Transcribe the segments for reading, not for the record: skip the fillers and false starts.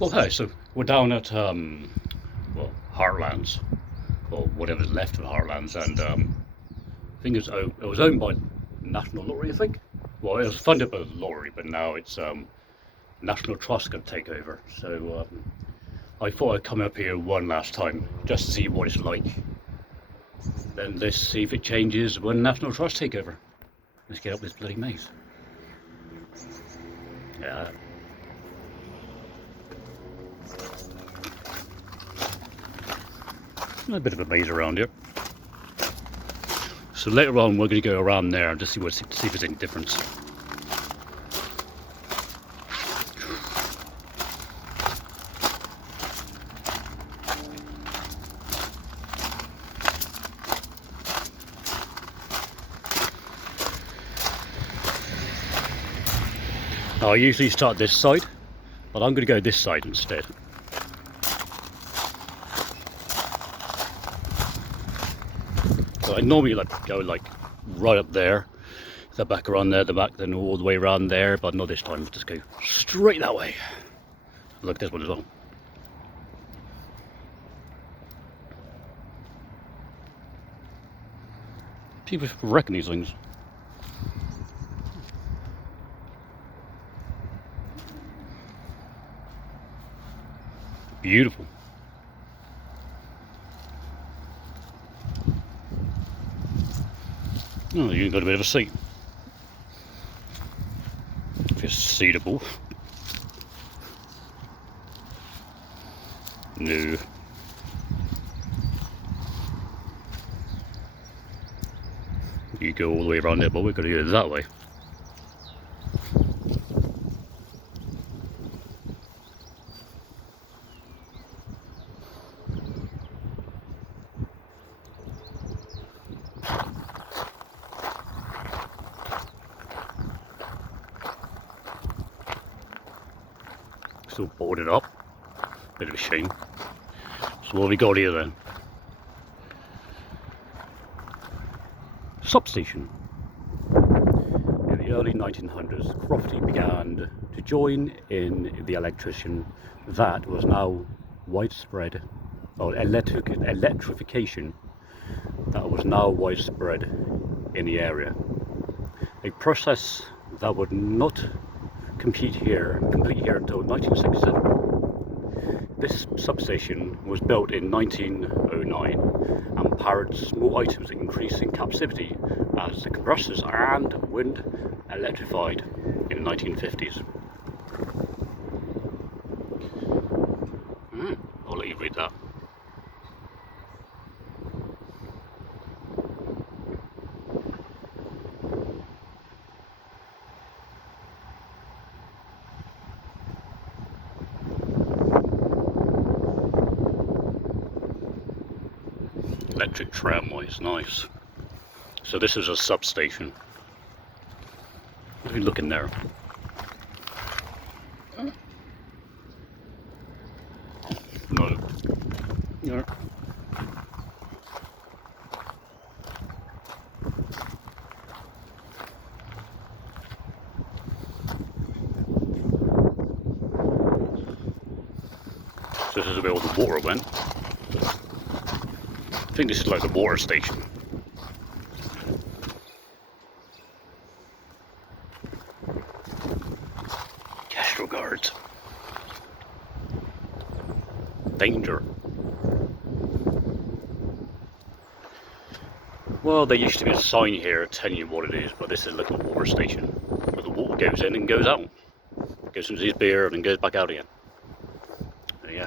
Well, hey, so we're down at Heartlands, or whatever's left of Heartlands, and I think it was owned by National Lottery. I think. Well, it was funded by the lottery, but now it's National Trust going to take over. So I thought I'd come up here one last time just to see what it's like. Then let's see if it changes when National Trust take over. Let's get up this bloody maze. Yeah. A bit of a maze around here. So later on we're going to go around there and just see if there's any difference. Now, I usually start this side, but I'm going to go this side instead. So I normally go right up there, the back around there, the back, then all the way around there, but not this time. I'll just go straight that way. Look, this one as well. People reckon these things. Beautiful. Oh, you got a bit of a seat. If it's seatable. No. You go all the way around there, but we're going to go that way. Still boarded up. Bit of a shame. So what have we got here then? Substation. In the early 1900s, Crofty began to join in the electrician that was now widespread, or electrification that was now widespread in the area. A process that would not complete here until 1967. This substation was built in 1909 and powered small items increasing capacity as the compressors and wind electrified in the 1950s. I'll let you read that. Electric tramways, nice. So this is a substation. What are we looking there? No. Yeah. So this is where all the water went. I think this is like the water station. Castro guards. Danger. Well, there used to be a sign here telling you what it is, but this is like a water station where the water goes in and goes out. Goes into his beer and goes back out again. So, yeah.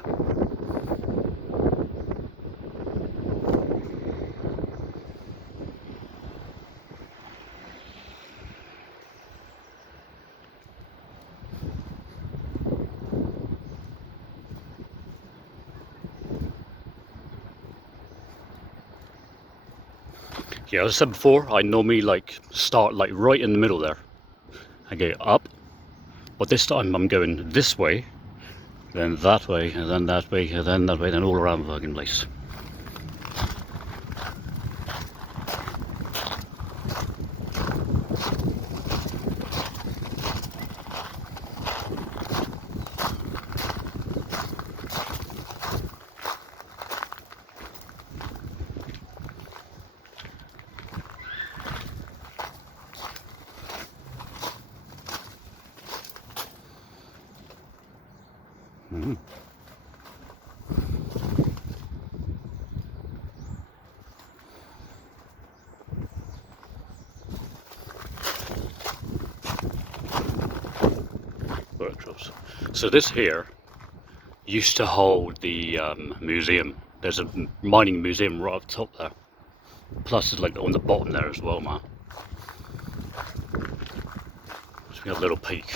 Yeah, as I said before, I normally start right in the middle there. I go up, but this time I'm going this way, then that way, and then that way, and then that way, then all around the fucking place. Workshops. So this here used to hold the museum. There's a mining museum right up top there. Plus it's like on the bottom there as well, man. Just a little peek.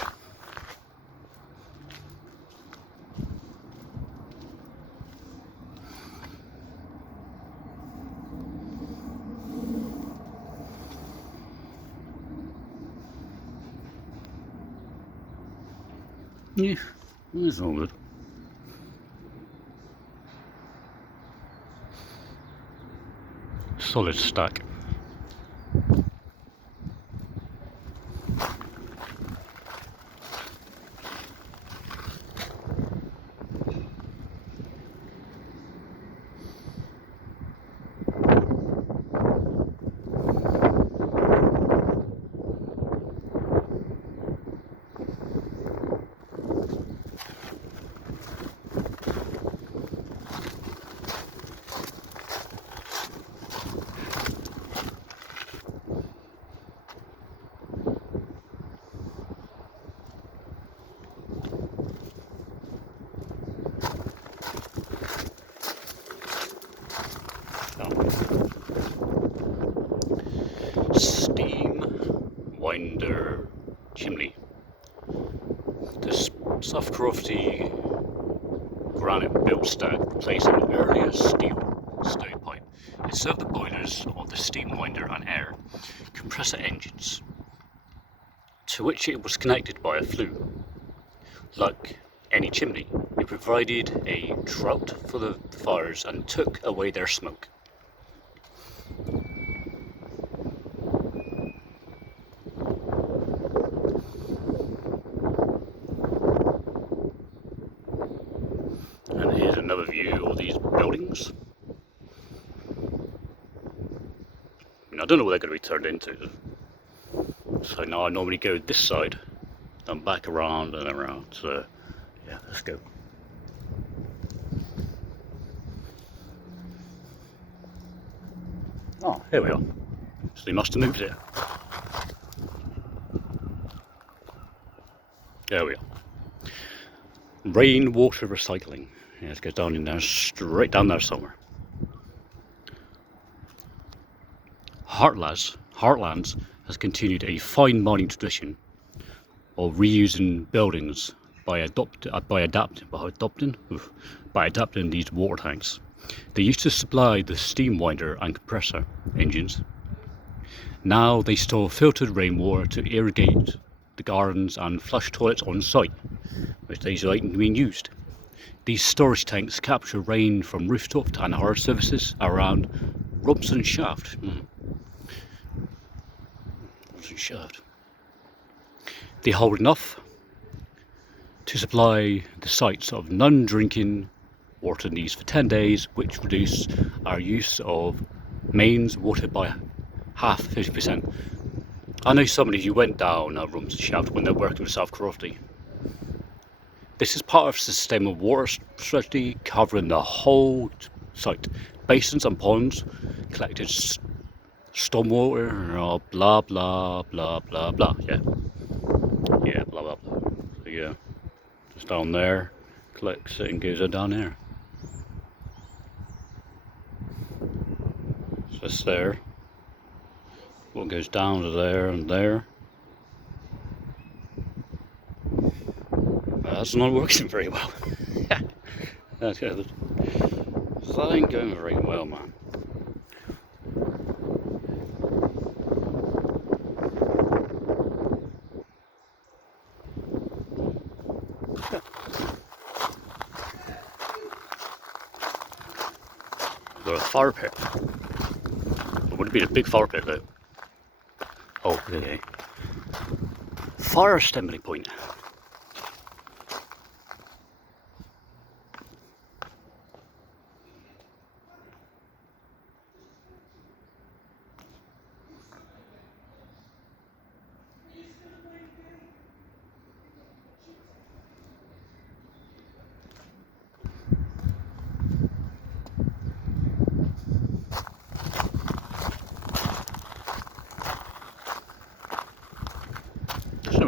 Yeah, that's all good. Solid stack. Steam winder chimney. This soft crofty granite built stack replaced an earlier steel stovepipe. It served the boilers of the steam winder and air compressor engines, to which it was connected by a flue. Like any chimney, it provided a draught for the fires and took away their smoke. And here's another view of these buildings. I don't know what they're going to be turned into. So now I normally go this side and back around and around. So yeah, let's go. Oh, here we are. So they must have moved here. There we are. Rainwater recycling. Yeah, let's go down in there, straight down there somewhere. Heartlands has continued a fine mining tradition of reusing buildings by adapting these water tanks. They used to supply the steam winder and compressor engines. Now they store filtered rainwater to irrigate the gardens and flush toilets on site, which these are being used. These storage tanks capture rain from rooftop and hard surfaces around Robson Shaft. Robson Shaft. They hold enough to supply the sites of non-drinking water needs for 10 days, which reduce our use of mains water by half, 50%. I know somebody who went down Robson Shaft when they're working with South Crofty. This is part of a sustainable water strategy covering the whole site. Basins and ponds collected stormwater, blah blah blah blah blah. Yeah, blah blah blah. So yeah, just down there, collects it and goes down there. So it's there. What goes down to there and there. That's not working very well. That ain't going very well, man. Got a fire pit. It would be a big fire pit though. Oh, okay. Fire assembly point.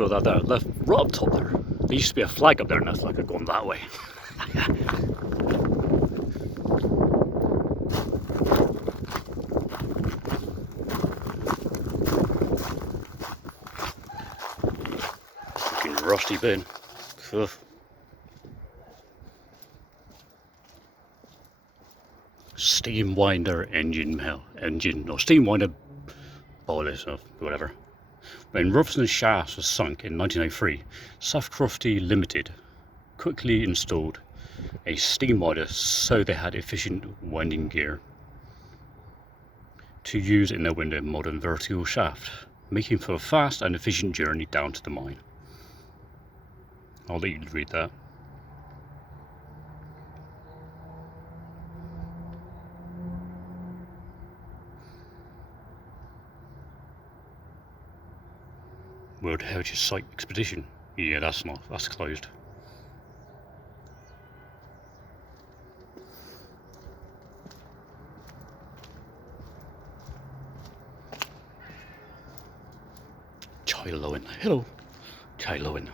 look at that there, right up top there. There used to be a flag up there and that's like a going that way. Fucking rusty bin. Ugh. Steam winder steam winder boilers or whatever. When Roverson's shaft was sunk in 1903, South Crofty Limited quickly installed a steam winder so they had efficient winding gear to use in their window modern vertical shaft, making for a fast and efficient journey down to the mine. I'll let you read that. World Heritage Site Expedition. Yeah, that's closed. Chai Lowen. Hello, Chai Lowen.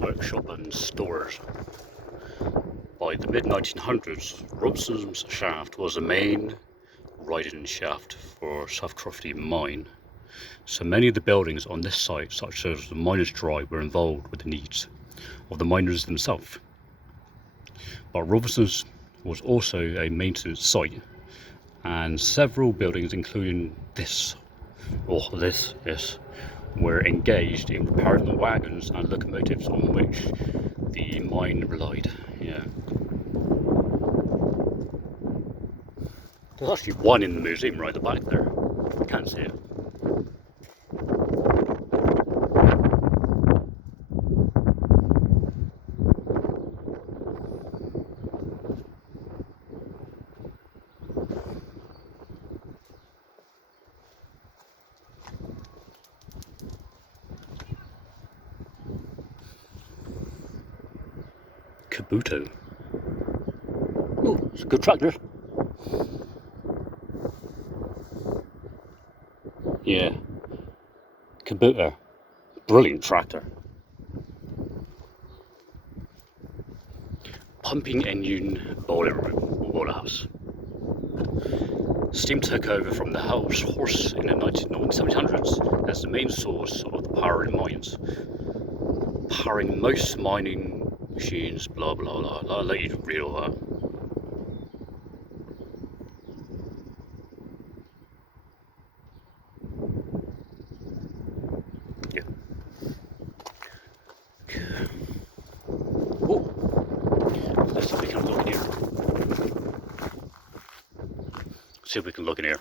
Workshop and stores. By the mid-1900s, Robson's shaft was the main riding shaft for South Crofty mine, so many of the buildings on this site, such as the miners' drive, were involved with the needs of the miners themselves. But Roberson's was also a maintenance site, and several buildings, including this, were engaged in repairing the wagons and locomotives on which the mine relied. Yeah. There's actually one in the museum right at the back there. You can't see it. Kabuto. Oh, it's a good tractor. Yeah. Kabuto. Brilliant tractor. Pumping engine boiler room, boiler house. Steam took over from the horse in the 1700s as the main source of the power in mines, powering most mining machines, blah blah blah. I'll let you read all that. Yeah. Oh, let's see if we can look in here. See if we can look in here.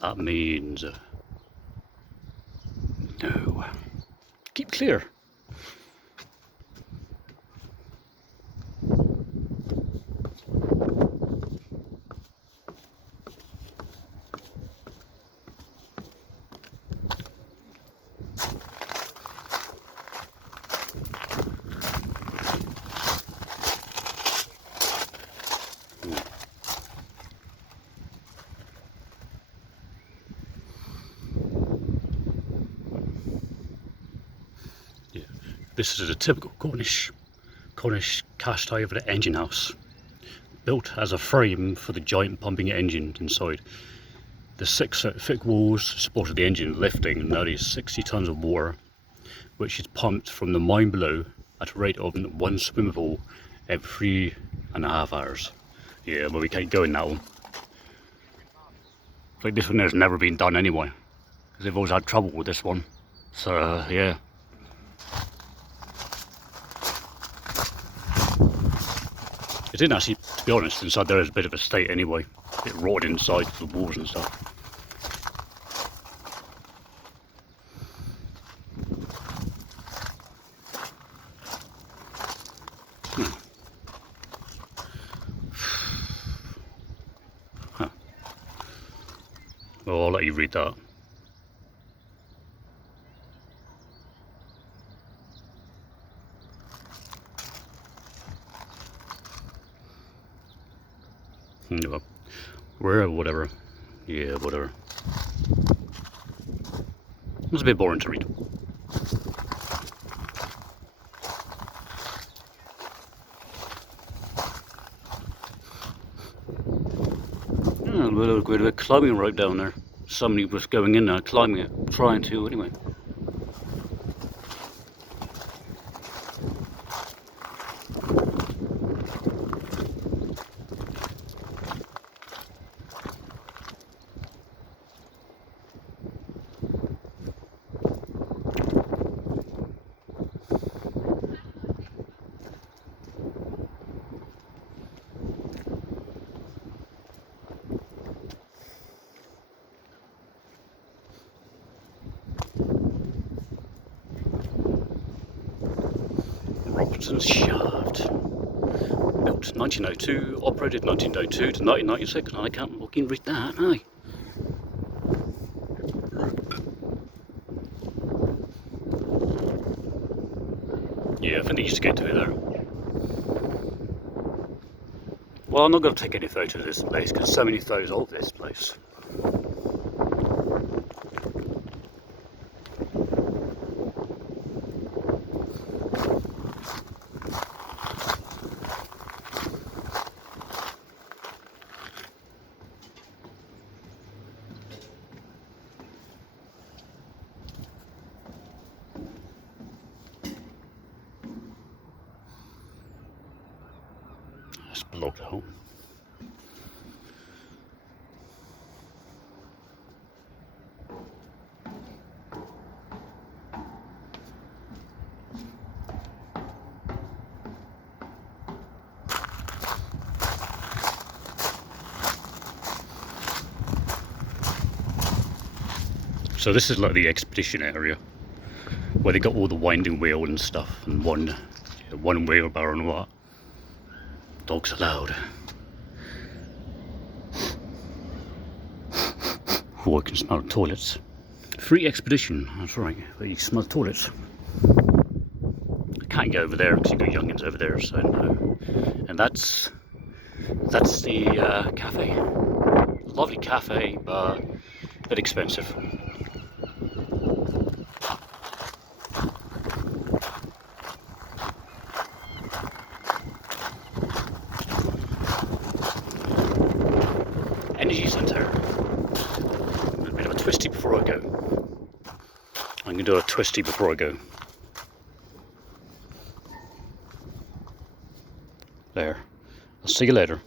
That means no. Keep clear. This is a typical Cornish cast iron engine house, built as a frame for the giant pumping engine inside. The 6-foot thick walls supported the engine, lifting nearly 60 tons of water, which is pumped from the mine below at a rate of 1 swimming pool every 3.5 hours. Yeah, but we can't go in that one. Like this one has never been done anyway, because they've always had trouble with this one. So yeah. It didn't actually, to be honest, inside there is a bit of a state anyway. It rotted inside the walls and stuff. Huh. Oh, I'll let you read that. No, whatever. Yeah, whatever. It's a bit boring to read. Yeah, a little bit of a climbing right down there. Somebody was going in there, climbing it, trying to anyway. Robertson's Shaft. Built 1902, operated 1902 to 1996, and I can't fucking read that, aye. Yeah, I think they used to get to it there. Well, I'm not going to take any photos of this place because so many photos of this place. That's blocked out. So this is like the expedition area where they got all the winding wheel and stuff, and one wheelbarrow and what. Dogs allowed. Oh, I can smell toilets. Free expedition, that's right, but you smell toilets. I can't go over there because you've got youngins over there, so no. And that's the cafe. Lovely cafe, but a bit expensive. Energy centre. A bit of a twisty before I go. I'm going to do a twisty before I go. There. I'll see you later.